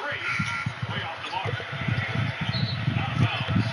Way off the mark. Out of bounds.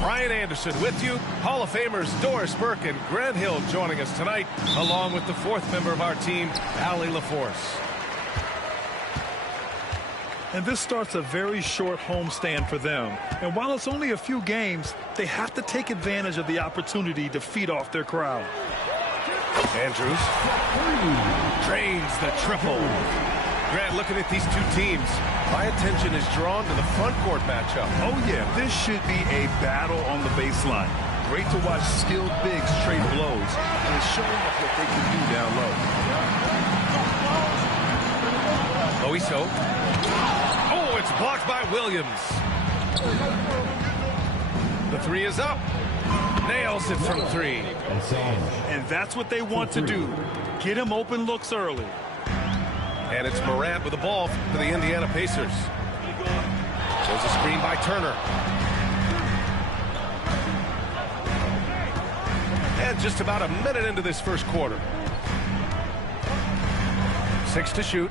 Brian Anderson with you. Hall of Famers Doris Burke and Grant Hill joining us tonight, along with the fourth member of our team, Allie LaForce. And this starts a very short homestand for them. And while it's only a few games, they have to take advantage of the opportunity to feed off their crowd. Andrews drains the triple. Grant, looking at these two teams, my attention is drawn to the front court matchup. Oh, yeah, this should be a battle on the baseline. Great to watch skilled bigs trade blows, and it's showing off what they can do down low. Loiso. Oh, it's blocked by Williams. The three is up. Nails it from three. And that's what they want to do. Get him open looks early. And it's Morant with the ball for the Indiana Pacers. There's a screen by Turner. And just about a minute into this first quarter. 6 to shoot.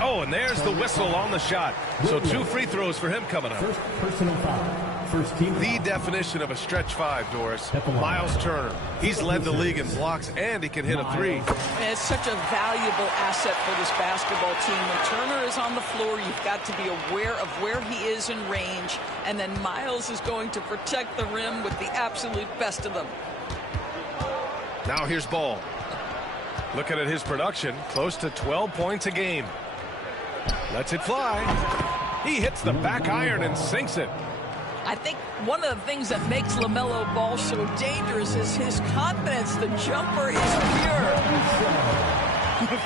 Oh, and there's the whistle on the shot. So 2 free throws for him coming up. First personal foul. First team. The definition of a stretch five, Doris. Miles Turner. He's led the league in blocks, and he can hit a three. And it's such a valuable asset for this basketball team. When Turner is on the floor, you've got to be aware of where he is in range, and then Miles is going to protect the rim with the absolute best of them. Now here's Ball. Looking at his production, close to 12 points a game. Lets it fly. He hits the back iron and sinks it. I think one of the things that makes LaMelo Ball so dangerous is his confidence. The jumper is pure.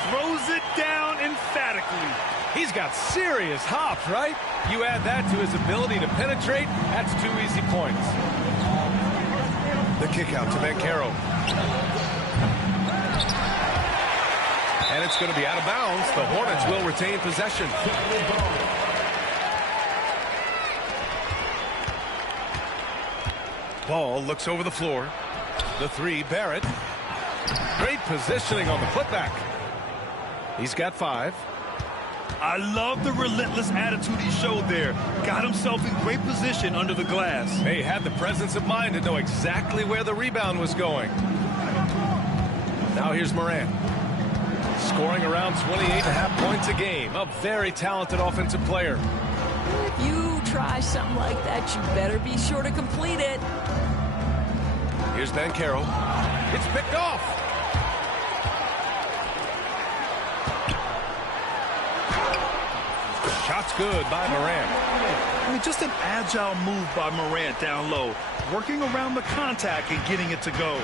Throws it down emphatically. He's got serious hops, right? You add that to his ability to penetrate, that's 2 easy points. The kick out to Banchero. And it's going to be out of bounds. The Hornets will retain possession. Ball looks over the floor. The three, Barrett. Great positioning on the putback. He's got 5. I love the relentless attitude he showed there. Got himself in great position under the glass. He had the presence of mind to know exactly where the rebound was going. Now here's Morant. Scoring around 28.5 points a game. A very talented offensive player. If you try something like that, you better be sure to complete it. Here's Banchero. It's picked off. Shot's good by Morant. I mean, just an agile move by Morant down low, working around the contact and getting it to go.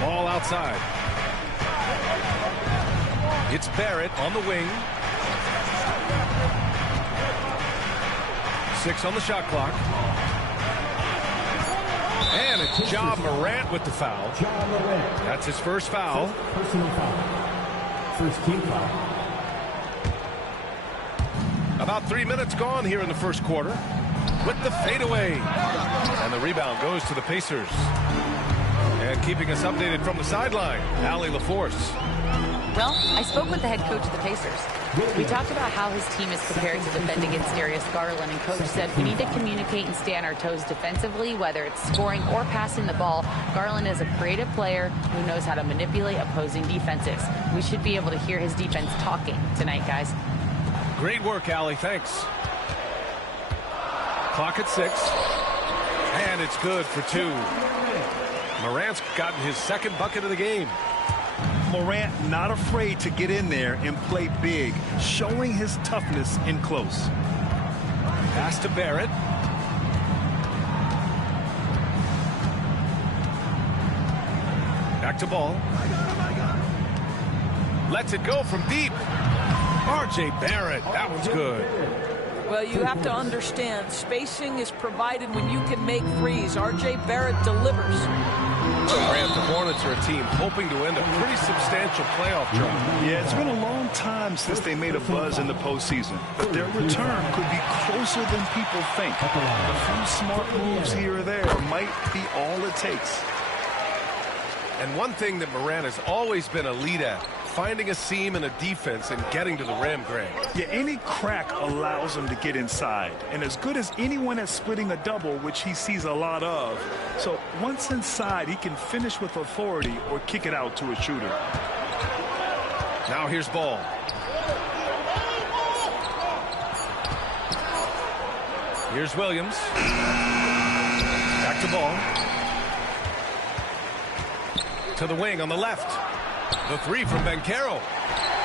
Ball outside. It's Barrett on the wing. 6 on the shot clock. And it's Ja Morant with the foul. That's his first foul. Personal foul. First team foul. About 3 minutes gone here in the first quarter. With the fadeaway. And the rebound goes to the Pacers. And keeping us updated from the sideline, Allie LaForce. Well, I spoke with the head coach of the Pacers. We talked about how his team is prepared to defend against Darius Garland, and coach said we need to communicate and stay on our toes defensively, whether it's scoring or passing the ball. Garland is a creative player who knows how to manipulate opposing defenses. We should be able to hear his defense talking tonight, guys. Great work, Allie. Thanks. Clock at 6. And it's good for 2. Morant's gotten his second bucket of the game. Morant not afraid to get in there and play big, showing his toughness in close. Pass to Barrett. Back to Ball. Lets it go from deep. R.J. Barrett, that one's good. Well, you have to understand, spacing is provided when you can make threes. R.J. Barrett delivers. Grant, the Hornets are a team hoping to end a pretty substantial playoff drive. Yeah, it's been a long time since they made a buzz in the postseason, but their return could be closer than people think. A few smart moves here or there might be all it takes. And one thing that Morant has always been a lead at, finding a seam in a defense and getting to the rim, Grant. Yeah, any crack allows him to get inside. And as good as anyone at splitting a double, which he sees a lot of. So once inside, he can finish with authority or kick it out to a shooter. Now here's Ball. Here's Williams. Back to Ball. To the wing on the left. The 3 from Banchero.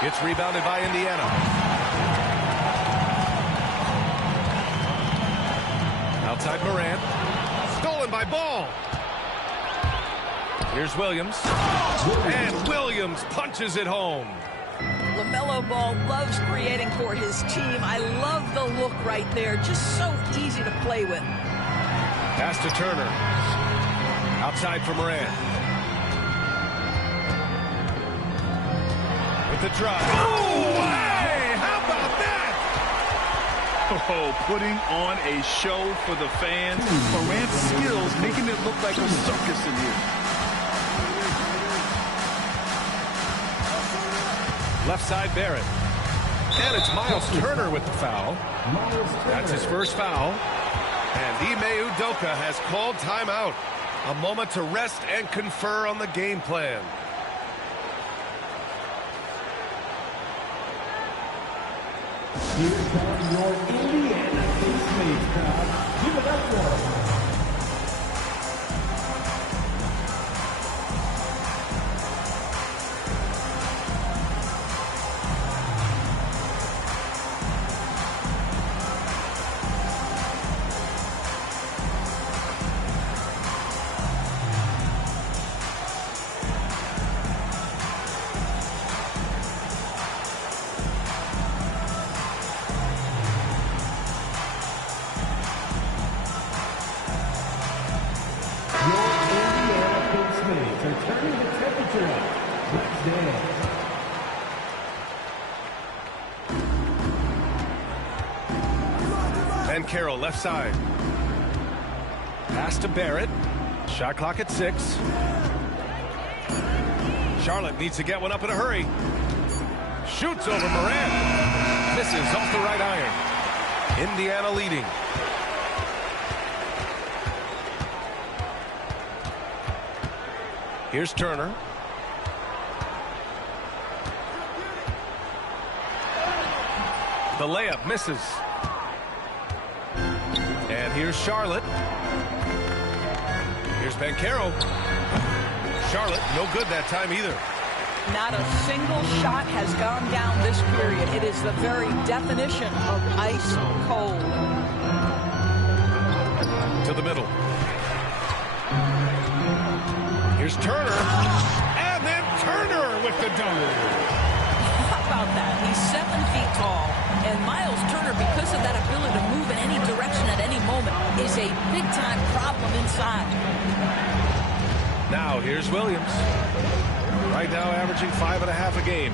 Gets rebounded by Indiana. Outside Morant. Stolen by Ball. Here's Williams. And Williams punches it home. LaMelo Ball loves creating for his team. I love the look right there. Just so easy to play with. Pass to Turner. Outside for Morant. The drive. Oh, hey, how about that? Oh, putting on a show for the fans. Morant's skills making it look like a circus in here. Left side Barrett. And it's Miles Turner with the foul. That's his first foul. And Ime Udoka has called timeout. A moment to rest and confer on the game plan. Here comes your Indiana Pacers crowd. Give it up for them. Banchero left side. Pass to Barrett. Shot clock at 6. Charlotte needs to get one up in a hurry. Shoots over Morant. Misses off the right iron. Indiana leading. Here's Turner. The layup misses. And here's Charlotte. Here's Banchero. Charlotte, no good that time either. Not a single shot has gone down this period. It is the very definition of ice cold. To the middle. Here's Turner. And then Turner with the dunk. How about that? He's 7 feet tall. And Miles Turner, because of that ability to move in any direction at any moment, is a big-time problem inside. Now here's Williams. Right now averaging 5.5 a game.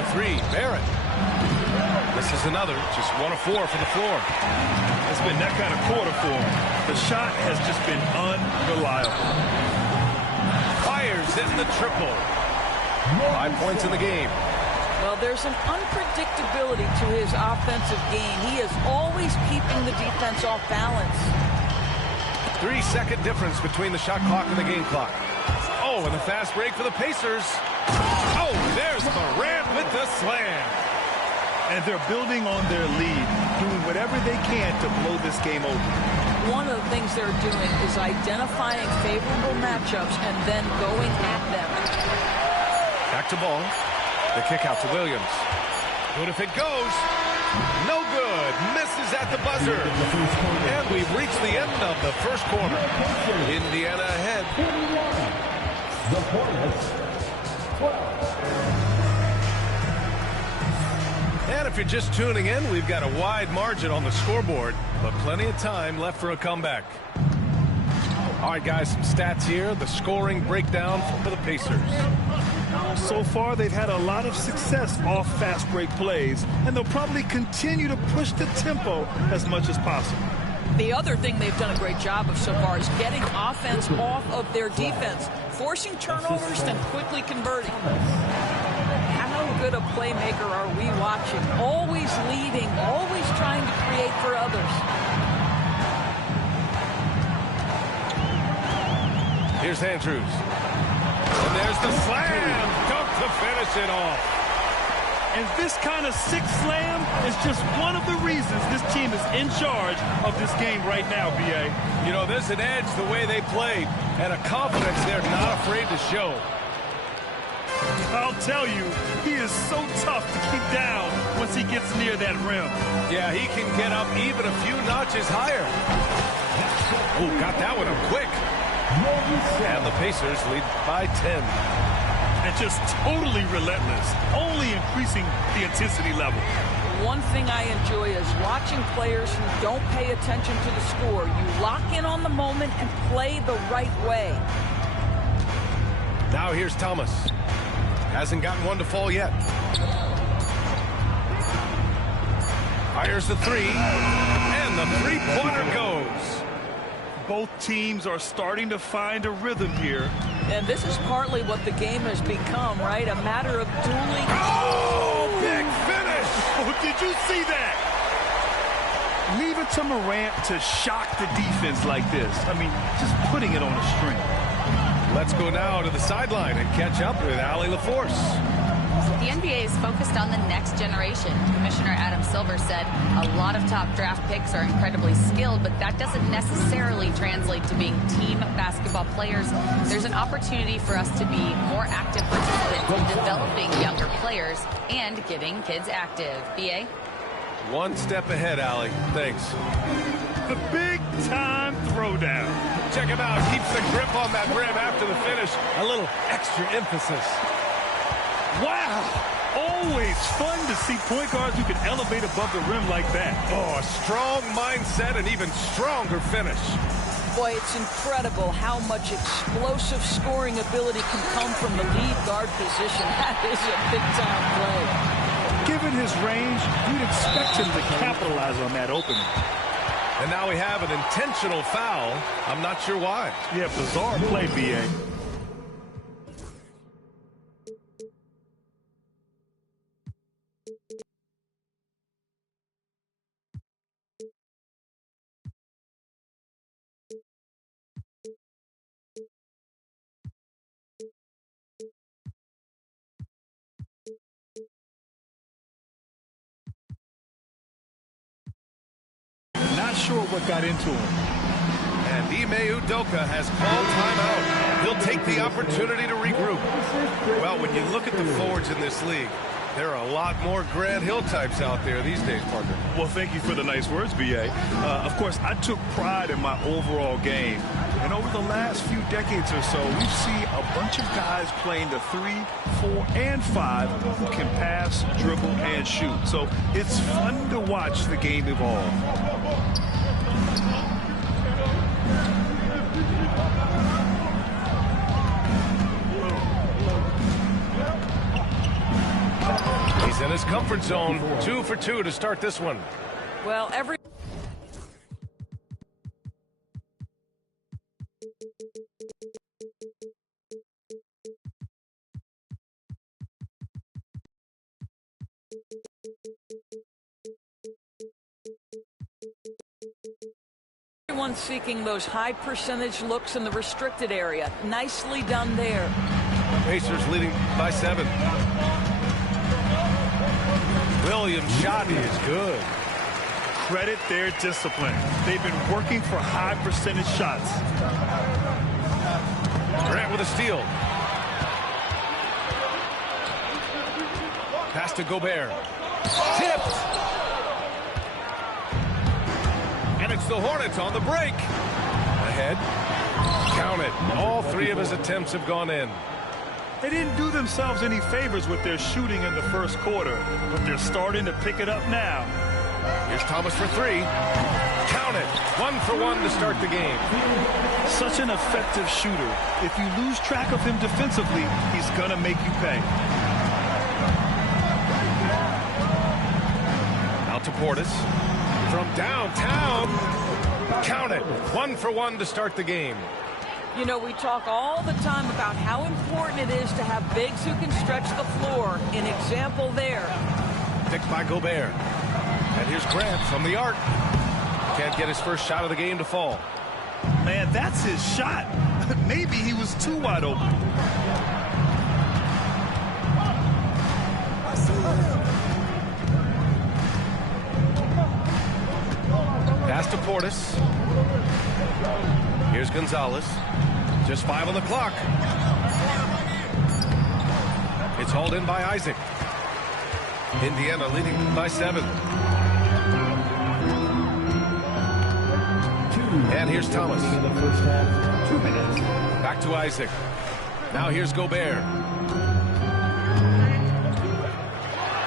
The three, Barrett. This is another, just 1 of 4 from the floor. It's been that kind of quarter for him. The shot has just been unreliable. Fires hitting the triple. 5 points in the game. Well, there's an unpredictability to his offensive game. He is always keeping the defense off balance. 3-second difference between the shot clock and the game clock. Oh, and the fast break for the Pacers. Oh, there's Morant with the slam. And they're building on their lead, doing whatever they can to blow this game open. One of the things they're doing is identifying favorable matchups and then going at them. Back to ball. The kick out to Williams. Good if it goes. No good. Misses at the buzzer. And we've reached the end of the first quarter. Indiana ahead. The Hornets, 12. And if you're just tuning in, we've got a wide margin on the scoreboard, but plenty of time left for a comeback. All right, guys, some stats here. The scoring breakdown for the Pacers. So far, they've had a lot of success off fast break plays, and they'll probably continue to push the tempo as much as possible. The other thing they've done a great job of so far is getting offense off of their defense, forcing turnovers and quickly converting. How good a playmaker are we watching? Always leading, always trying to create for others. Here's Andrews. And there's the slam. Dunk to finish it off. And this kind of sick slam is just one of the reasons this team is in charge of this game right now, B.A. You know, there's an edge the way they played and a confidence they're not afraid to show. I'll tell you, he is so tough to keep down once he gets near that rim. Yeah, he can get up even a few notches higher. Oh, got that one up quick. And the Pacers lead by 10. And just totally relentless, only increasing the intensity level. One thing I enjoy is watching players who don't pay attention to the score. You lock in on the moment and play the right way. Now here's Thomas. Hasn't gotten one to fall yet. Fires the three, and the three-pointer goes. Both teams are starting to find a rhythm here. And this is partly what the game has become, right? A matter of dueling. Oh, big finish! Oh, did you see that? Leave it to Morant to shock the defense like this. I mean, just putting it on a string. Let's go now to the sideline and catch up with Allie LaForce. The NBA is focused on the next generation. Commissioner Adam Silver said a lot of top draft picks are incredibly skilled, but that doesn't necessarily translate to being team basketball players. There's an opportunity for us to be more active participants in developing younger players and getting kids active. B.A.? One step ahead, Allie. Thanks. The big-time throwdown. Check him out. Keeps the grip on that rim after the finish. A little extra emphasis. Wow. Always fun to see point guards who can elevate above the rim like that. Oh, a strong mindset and even stronger finish. Boy, it's incredible how much explosive scoring ability can come from the lead guard position. That is a big-time play. Given his range, you'd expect him to capitalize on that opening. And now we have an intentional foul. I'm not sure why. Yeah, bizarre play, B.A. what got into him. And Ime Udoka has called timeout. He'll take the opportunity to regroup. Well, when you look at the forwards in this league, there are a lot more Grant Hill types out there these days, Parker. Well, thank you for the nice words, B.A. Of course, I took pride in my overall game. And over the last few decades or so, we've seen a bunch of guys playing the 3, 4, and 5 who can pass, dribble, and shoot. So it's fun to watch the game evolve. He's in his comfort zone. 2 for 2 to start this one. Well, everyone's seeking those high percentage looks in the restricted area. Nicely done there. Pacers leading by 7. Williams' shot is good. Credit their discipline. They've been working for high percentage shots. Grant with a steal. Pass to Gobert. Tipped. And it's the Hornets on the break. Ahead. Count it. All 3 of his attempts have gone in. They didn't do themselves any favors with their shooting in the first quarter, but they're starting to pick it up now. Here's Thomas for 3. Count it. 1 for 1 to start the game. Such an effective shooter. If you lose track of him defensively, he's going to make you pay. Out to Portis. From downtown. Count it. 1 for 1 to start the game. You know, we talk all the time about how important it is to have bigs who can stretch the floor. An example there. Picked by Gobert. And here's Grant from the arc. Can't get his first shot of the game to fall. Man, that's his shot. Maybe he was too wide open. Pass to Portis. Here's Gonzalez. Just 5 on the clock. It's hauled in by Isaac. Indiana leading by 7. And here's Thomas. Back to Isaac. Now here's Gobert.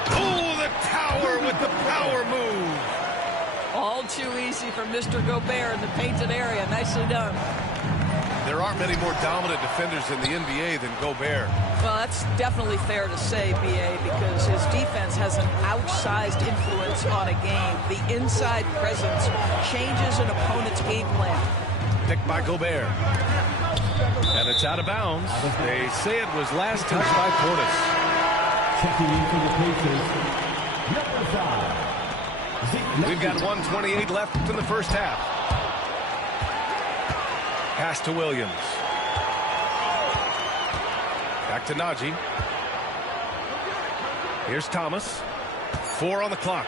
Oh, the tower with the power move. All too easy for Mr. Gobert in the painted area. Nicely done. There aren't many more dominant defenders in the NBA than Gobert. Well, that's definitely fair to say, B.A., because his defense has an outsized influence on a game. The inside presence changes an opponent's game plan. Picked by Gobert. And it's out of bounds. They say it was last touched by Portis. Checking in for the Pacers, number 5. We've got 1:28 left in the first half. Pass to Williams. Back to Najee. Here's Thomas. 4 on the clock.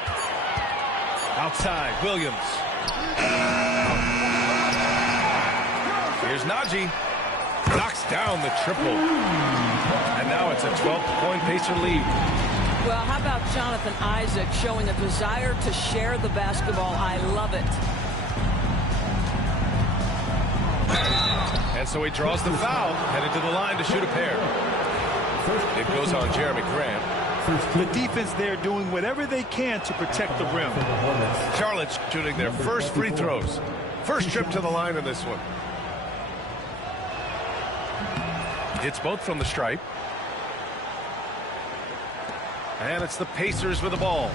Outside, Williams. Here's Najee. Knocks down the triple. And now it's a 12-point Pacer lead. Well, how about Jonathan Isaac showing a desire to share the basketball? I love it. And so he draws the foul, headed to the line to shoot a pair. It goes on Jeremy Grant. The defense there doing whatever they can to protect the rim. Charlotte's shooting their first free throws. First trip to the line in this one. It's both from the stripe. And it's the Pacers with the ball.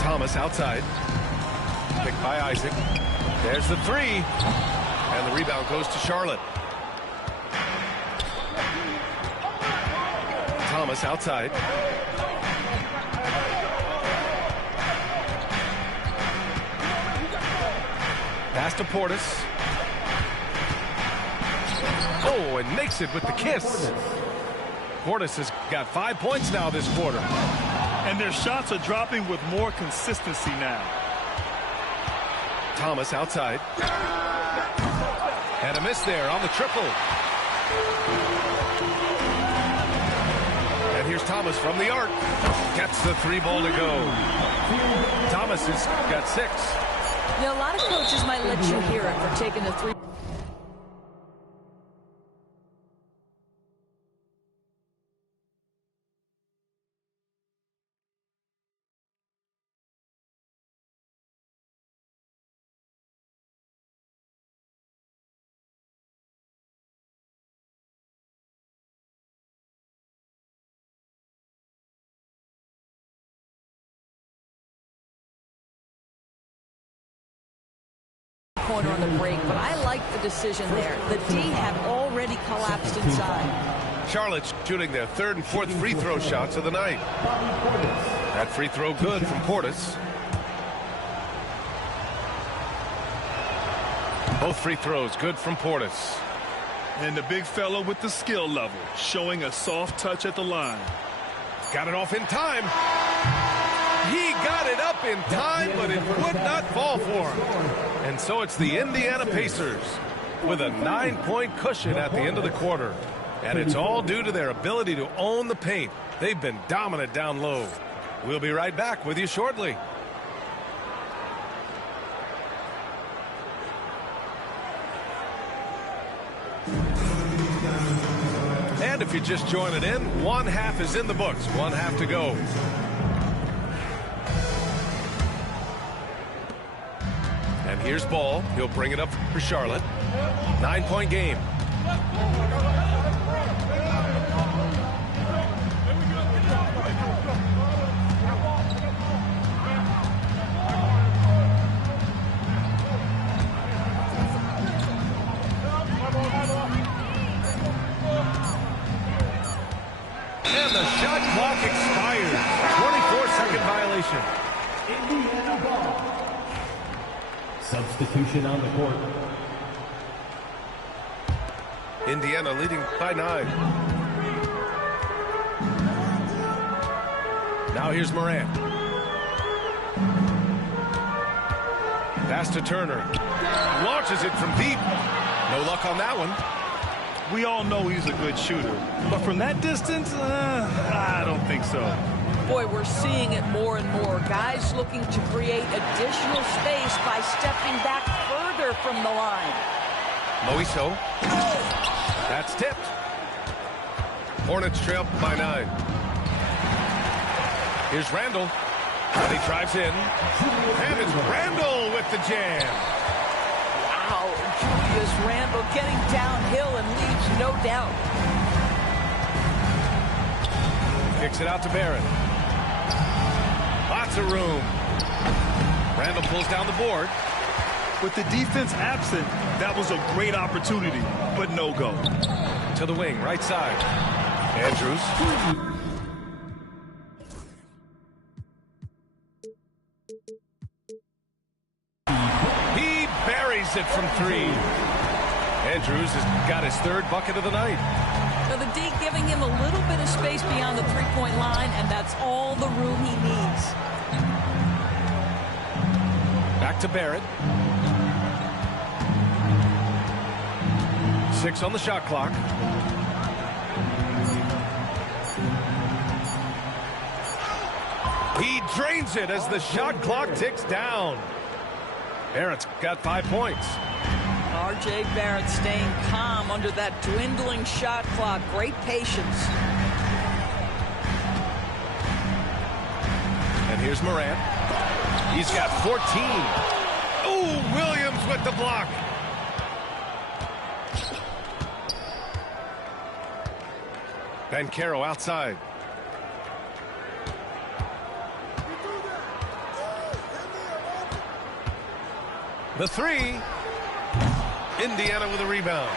Thomas outside. Picked by Isaac. There's the 3. And the rebound goes to Charlotte. Thomas outside. Pass to Portis. Oh, and makes it with the kiss. Portis has got 5 points now this quarter. And their shots are dropping with more consistency now. Thomas outside. And a miss there on the triple. And here's Thomas from the arc. Gets the 3-ball to go. Thomas has got 6. Yeah, a lot of coaches might let you hear it for taking the 3. Corner on the break, but I like the decision there. The D had already collapsed inside. Charlotte's shooting their 3rd and 4th free throw shots of the night. That free throw good from Portis. Both free throws good from Portis. And the big fella with the skill level, showing a soft touch at the line. Got it off in time. He got it up in time, but it would not fall for him. And so it's the Indiana Pacers with a 9-point cushion at the end of the quarter. And it's all due to their ability to own the paint. They've been dominant down low. We'll be right back with you shortly. And if you're just joining in, 1 half is in the books. 1 half to go. And here's Ball. He'll bring it up for Charlotte. 9-point game. And the shot clock expires. 24-second violation. Indiana ball. Substitution on the court. Indiana leading by 9. Now here's Morant. Pass to Turner. Launches it from deep. No luck on that one. We all know he's a good shooter, but from that distance, I don't think so. Boy, we're seeing it more and more. Guys looking to create additional space by stepping back further from the line. Moiso. That's tipped. Hornets trail by 9. Here's Randall. And he drives in. And it's Randall with the jam. Wow, Julius Randall getting downhill and leaves no doubt. Kicks it out to Barrett. Lots of room. Randall pulls down the board. With the defense absent, that was a great opportunity, but no go. To the wing, right side. Andrews. He buries it from 3. Andrews has got his 3rd bucket of the night. So the D giving him a little bit of space beyond the 3-point line, and that's all the room he needs. Back to Barrett. 6 on the shot clock. He drains it as the shot clock ticks down. Barrett's got 5 points. R.J. Barrett staying calm under that dwindling shot clock. Great patience. And here's Morant. He's got 14. Oh, Williams with the block. Bancaro outside. The 3. Indiana with a rebound.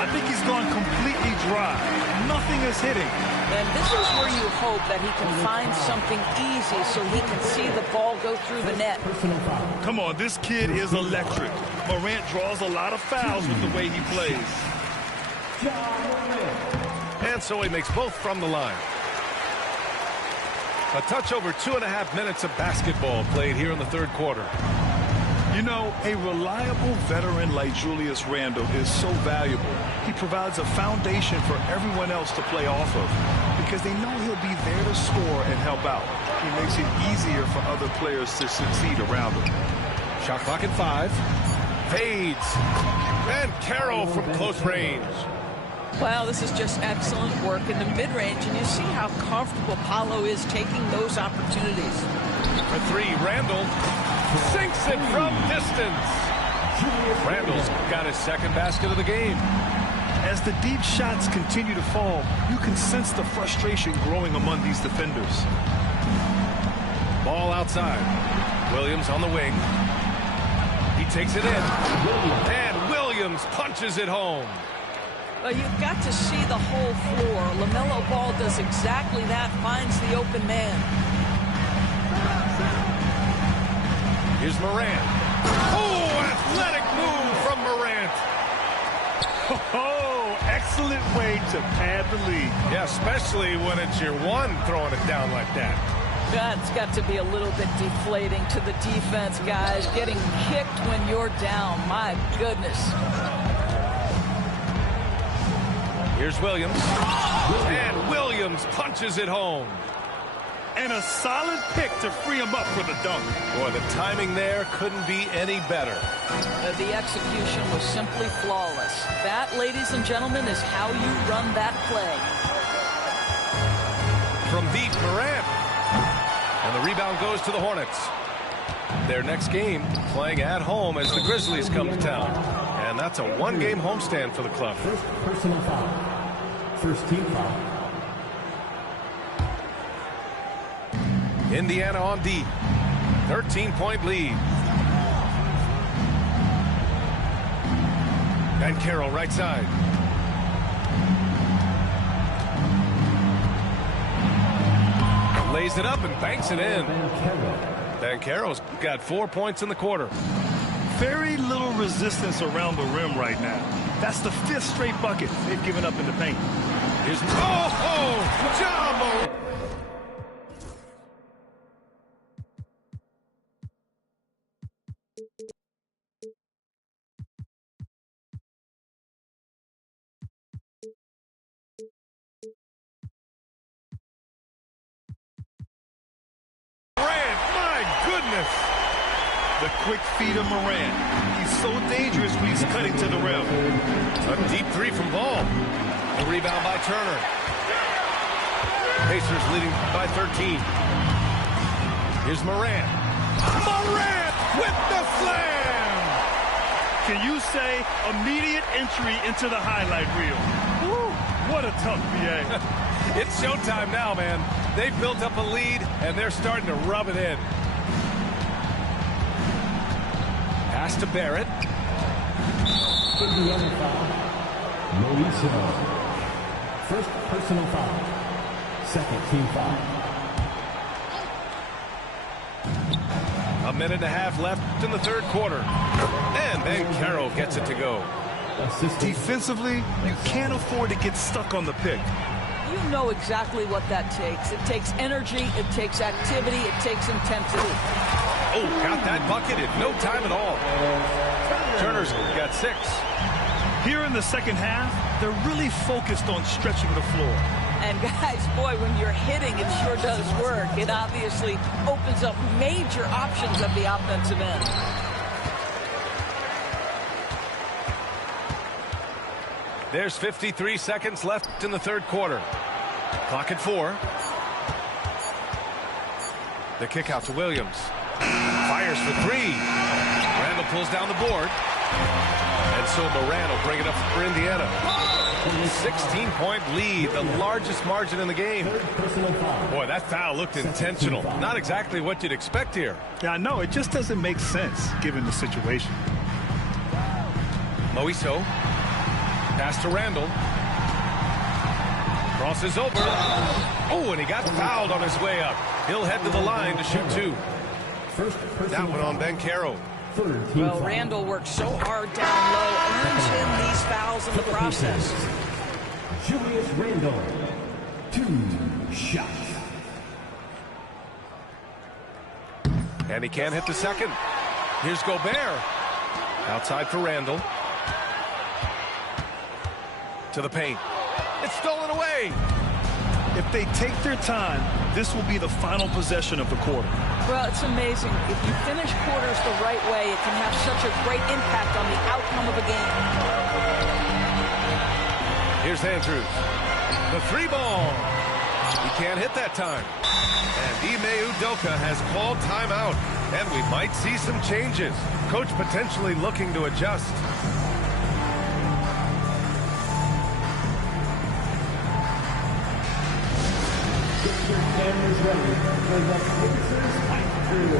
I think he's gone completely dry. Nothing is hitting. And this is where you hope that he can find something easy so he can see the ball go through the net. Come on, this kid is electric. Morant draws a lot of fouls with the way he plays. And so he makes both from the line. A touch over 2.5 minutes of basketball played here in the third quarter. You know, a reliable veteran like Julius Randle is so valuable. He provides a foundation for everyone else to play off of because they know he'll be there to score and help out. He makes it easier for other players to succeed around him. Shot clock at 5. Fades. And Carroll from close range. Well, this is just excellent work in the mid-range, and you see how comfortable Paolo is taking those opportunities. For 3, Randle sinks it from distance. Randle's got his second basket of the game. As the deep shots continue to fall, you can sense the frustration growing among these defenders. Ball outside. Williams on the wing. He takes it in. And Williams punches it home. Well, you've got to see the whole floor. LaMelo Ball does exactly that, finds the open man. Here's Morant. Oh, athletic move from Morant. Oh, excellent way to pad the lead. Yeah, especially when it's your one throwing it down like that. That's got to be a little bit deflating to the defense, guys. Getting kicked when you're down. My goodness. Here's Williams. And Williams punches it home. And a solid pick to free him up for the dunk. Boy, the timing there couldn't be any better. The execution was simply flawless. That, ladies and gentlemen, is how you run that play. From deep, Morant. And the rebound goes to the Hornets. Their next game playing at home as the Grizzlies come to town. And that's a one-game homestand for the club. First personal foul. First team foul. Indiana on D. 13-point lead. And Carroll right side. Lays it up and banks it in. Banchero's got 4 points in the quarter. Very little resistance around the rim right now. That's the 5th straight bucket they've given up in the paint. Here's Jumbo. The quick feed of Morant. He's so dangerous when he's cutting to the rim. A deep 3 from Ball. A rebound by Turner. Pacers leading by 13. Here's Morant. Morant with the slam! Can you say immediate entry into the highlight reel? Woo, what a tough BA. It's showtime now, man. They've built up a lead, and they're starting to rub it in. Pass to Barrett. Indiana foul. First personal foul. Second team foul. A minute and a half left in the third quarter. And then Carroll gets it to go. Defensively, you can't afford to get stuck on the pick. You know exactly what that takes. It takes energy, it takes activity, it takes intensity. Oh, got that bucket in no time at all. Turner's got 6. Here in the second half, they're really focused on stretching the floor. And guys, boy, when you're hitting, it sure does work. It obviously opens up major options at the offensive end. There's 53 seconds left in the third quarter. Clock at 4. The kick out to Williams. Fires for 3. Randle pulls down the board. And so Morant will bring it up for Indiana. 16-point lead, the largest margin in the game. Boy, that foul looked intentional. Not exactly what you'd expect here. Yeah, I know. It just doesn't make sense given the situation. Moiso. Pass to Randle. Crosses over. Oh, and he got fouled on his way up. He'll head to the line to shoot 2. That one on Banchero. Well, Randle worked so hard down low, earns him these fouls in the process. Julius Randle, 2 shots. And he can't hit the second. Here's Gobert. Outside for Randall. To the paint. It's stolen away. If they take their time, this will be the final possession of the quarter. Well, it's amazing. If you finish quarters the right way, it can have such a great impact on the outcome of a game. Here's Andrews. The three ball. He can't hit that time. And Ime Udoka has called timeout. And we might see some changes. Coach potentially looking to adjust. Cameras ready for the Pacers high crew.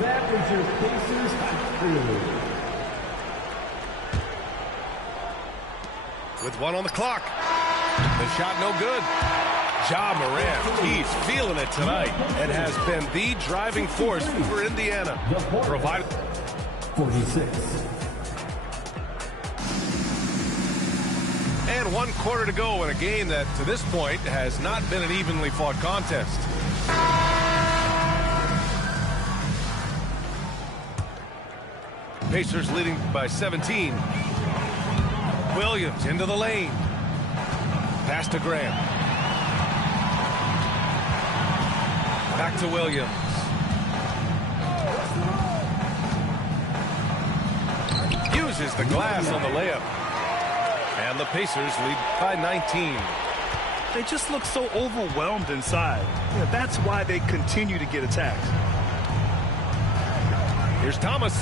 That was your Pacers high crew. With one on the clock. The shot no good. Ja Morant, he's feeling it tonight and has been the driving force for Indiana. Provided 46. And 1 quarter to go in a game that, to this point, has not been an evenly fought contest. Pacers leading by 17. Williams into the lane. Pass to Graham. Back to Williams. Uses the glass on the layup. And the Pacers lead by 19. They just look so overwhelmed inside. Yeah, that's why they continue to get attacked. Here's Thomas.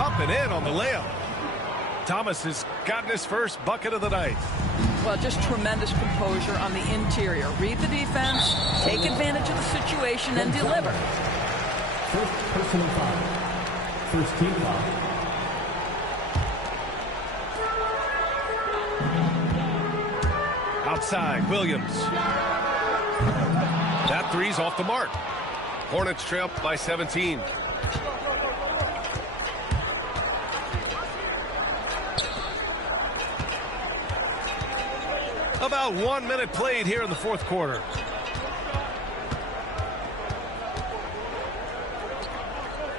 Up and in on the layup. Thomas has gotten his first bucket of the night. Well, just tremendous composure on the interior. Read the defense, take advantage of the situation, and deliver. First personal foul. First team foul. Outside, Williams. That three's off the mark. Hornets trail by 17. About 1 minute played here in the fourth quarter.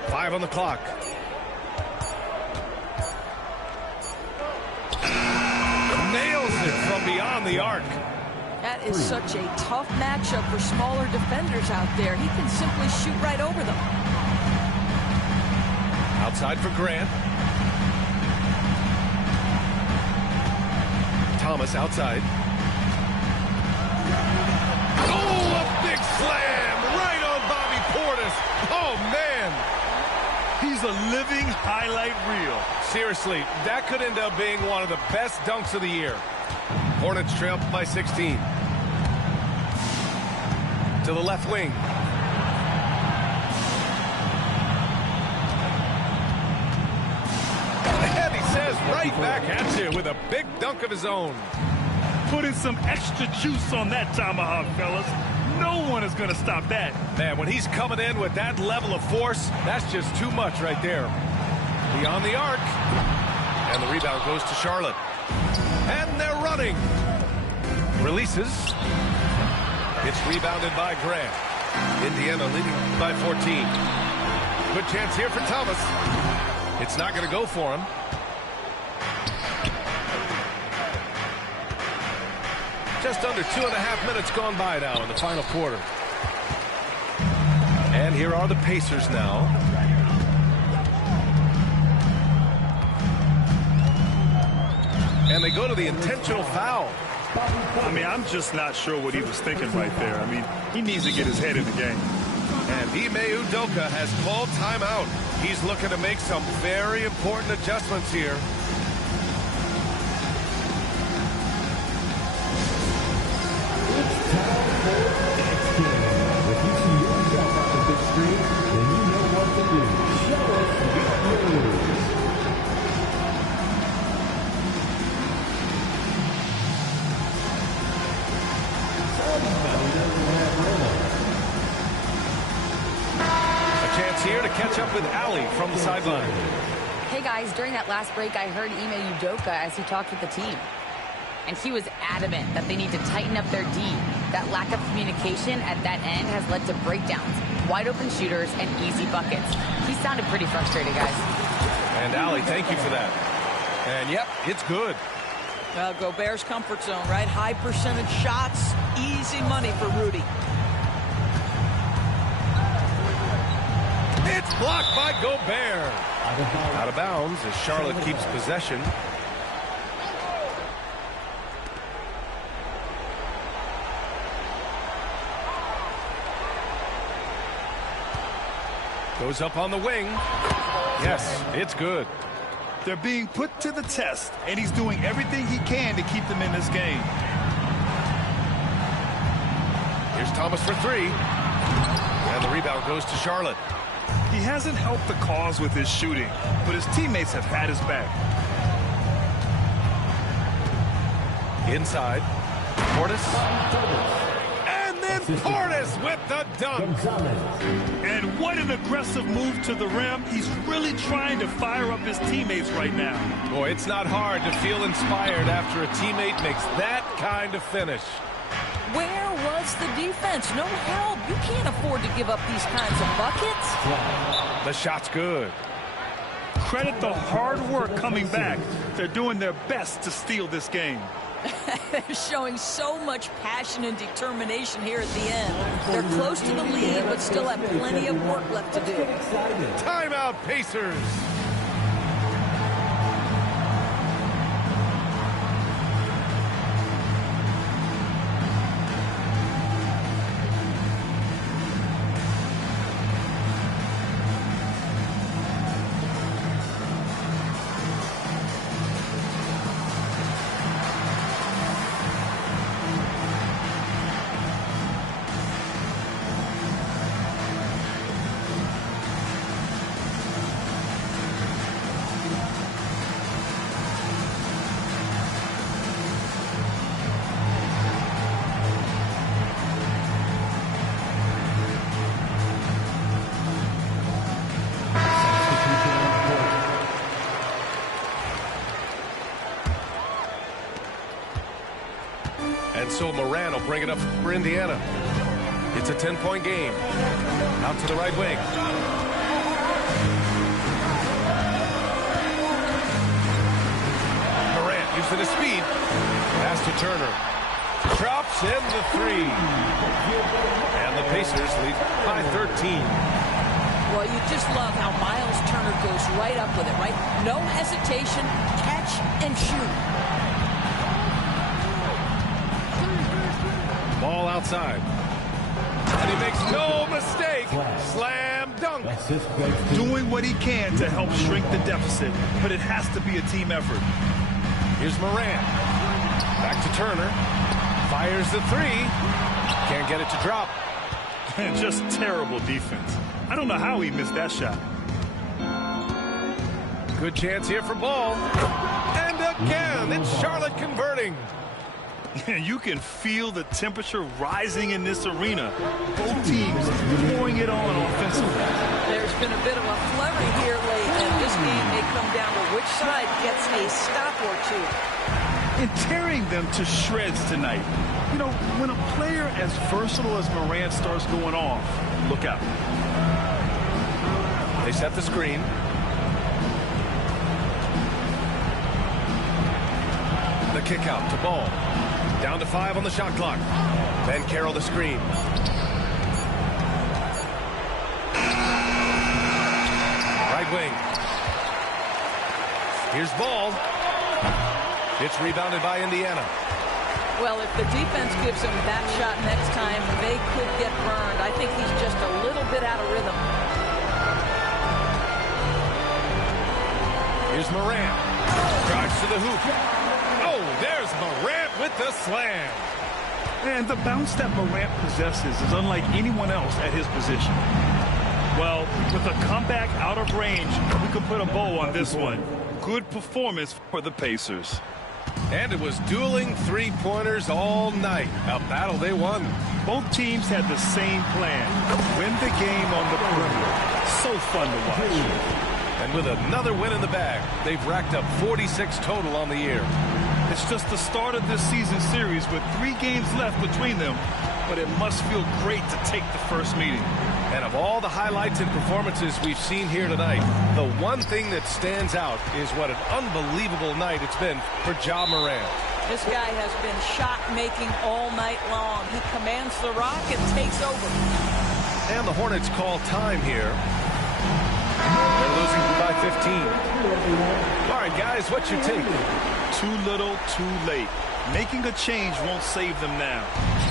Five on the clock. Nails it from beyond the arc. That is such a tough matchup for smaller defenders out there. He can simply shoot right over them. Outside for Grant. Thomas outside. Oh, a big slam right on Bobby Portis. Oh, man. He's a living highlight reel. Seriously, that could end up being one of the best dunks of the year. Hornets trail by 16. To the left wing. And he says right back at you with a big dunk of his own. Putting some extra juice on that tomahawk, fellas. No one is going to stop that. Man, when he's coming in with that level of force, that's just too much right there. Beyond the arc. And the rebound goes to Charlotte. And they're running. Releases. It's rebounded by Grant. Indiana leading by 14. Good chance here for Thomas. It's not going to go for him. Just under 2.5 minutes gone by now in the final quarter. And here are the Pacers now. And they go to the intentional foul. I mean, I'm just not sure what he was thinking right there. I mean, he needs to get his head in the game. And Ime Udoka has called timeout. He's looking to make some very important adjustments here. It's time for the next game. If you see yourself on the big screen, then you know what to do. Show us your moves. A chance here to catch up with Allie from the sideline. Hey guys, during that last break, I heard Ime Udoka as he talked with the team. and he was adamant that they need to tighten up their D. That lack of communication at that end has led to breakdowns, wide open shooters, and easy buckets. He sounded pretty frustrated, guys. And Allie, thank you for that. And yep, it's good. Well, Gobert's comfort zone, right? High percentage shots, easy money for Rudy. It's blocked by Gobert. Out of bounds as Charlotte keeps possession. Goes up on the wing. Yes, it's good. They're being put to the test, and he's doing everything he can to keep them in this game. Here's Thomas for three. And the rebound goes to Charlotte. He hasn't helped the cause with his shooting, but his teammates have had his back. Inside. Portis. And then Portis with the dunk. And what an aggressive move to the rim. He's really trying to fire up his teammates right now. Boy, it's not hard to feel inspired after a teammate makes that kind of finish. Where was the defense? No help. You can't afford to give up these kinds of buckets. The shot's good. Credit the hard work coming back. They're doing their best to steal this game. They're showing so much passion and determination here at the end. They're close to the lead, but still have plenty of work left to do. Timeout, Pacers. And so Moran will bring it up for Indiana. It's a 10-point game. Out to the right wing. Morant using his speed. Pass to Turner. Drops in the three. And the Pacers lead by 13. Well, you just love how Miles Turner goes right up with it, right? No hesitation, catch and shoot. Ball outside. And he makes no mistake. Slam dunk. Doing what he can to help shrink the deficit, but it has to be a team effort. Here's Morant. Back to Turner. Fires the three. Can't get it to drop. Just terrible defense. I don't know how he missed that shot. Good chance here for Ball. And again, it's Charlotte converting. You can feel the temperature rising in this arena. Both teams pouring it on offensively. There's been a bit of a flurry here late, and this game may come down to which side gets a stop or two. And tearing them to shreds tonight. You know, when a player as versatile as Morant starts going off, look out. They set the screen. The kick out to Ball. Down to 5 on the shot clock. Ben Carroll the screen. Right wing. Here's Ball. It's rebounded by Indiana. Well, if the defense gives him that shot next time, they could get burned. I think he's just a little bit out of rhythm. Here's Morant. Drives to the hoop. Oh, there's Morant with the slam. And the bounce that Morant possesses is unlike anyone else at his position. Well, with a comeback out of range, we could put a bow on this one. Good performance for the Pacers. And it was dueling three-pointers all night. A battle they won. Both teams had the same plan. Win the game on the perimeter. So fun to watch. And with another win in the bag, they've racked up 46 total on the year. It's just the start of this season series with 3 games left between them, but it must feel great to take the first meeting. And of all the highlights and performances we've seen here tonight, the one thing that stands out is what an unbelievable night it's been for Ja Morant. This guy has been shot-making all night long. He commands the rock and takes over. And the Hornets call time here. They're losing by 15. All right, guys, what's your take? Too little, too late. Making a change won't save them now.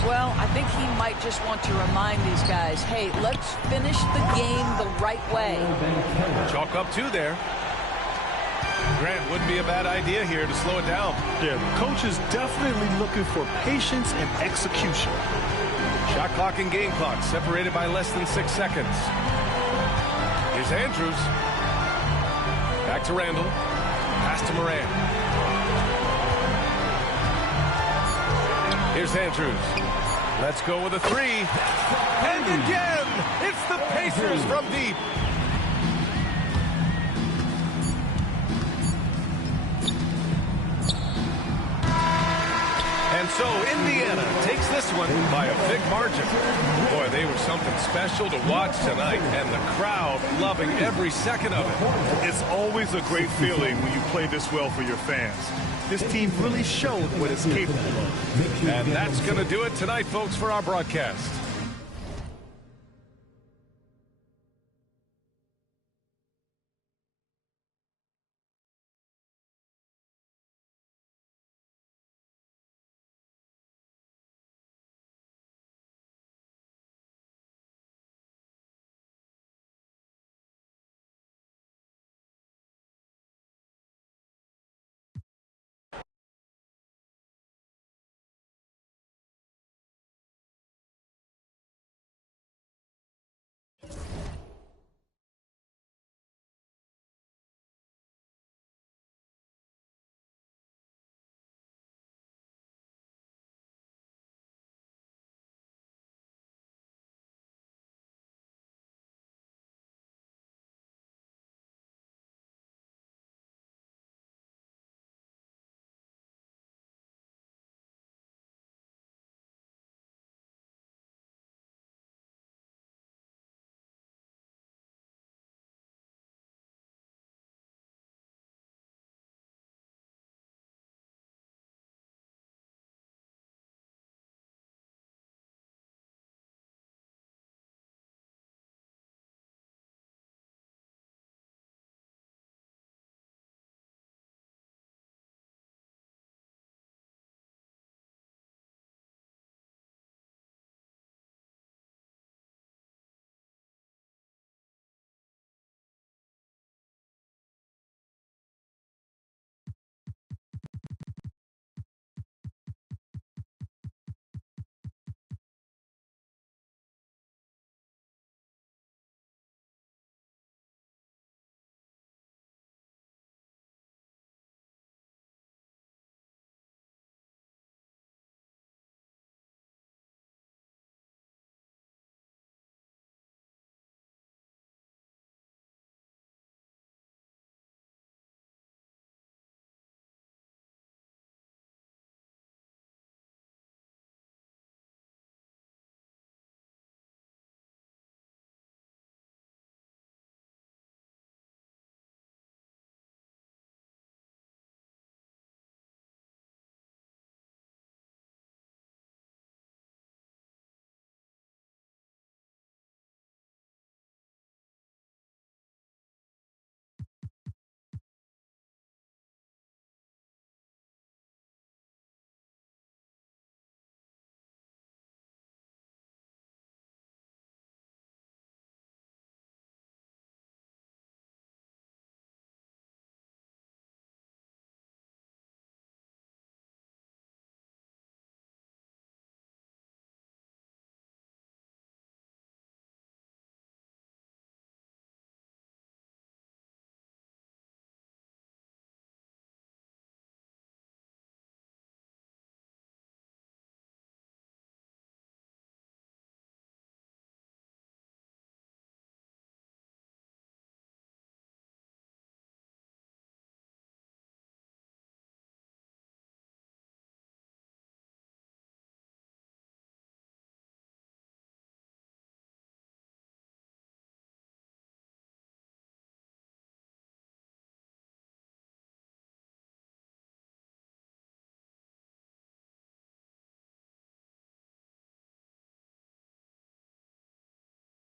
Well, I think he might just want to remind these guys, hey, let's finish the game the right way. Chalk up 2 there. Grant, wouldn't be a bad idea here to slow it down. Yeah, the coach is definitely looking for patience and execution. Shot clock and game clock separated by less than 6 seconds. Here's Andrews. Back to Randall. Pass to Morant. Here's Andrews. Let's go with a 3. And again, it's the Pacers from deep. And so Indiana takes this one by a big margin. Boy, they were something special to watch tonight, and the crowd loving every second of it. It's always a great feeling when you play this well for your fans. This team really showed what it's capable of. And that's going to do it tonight, folks, for our broadcast.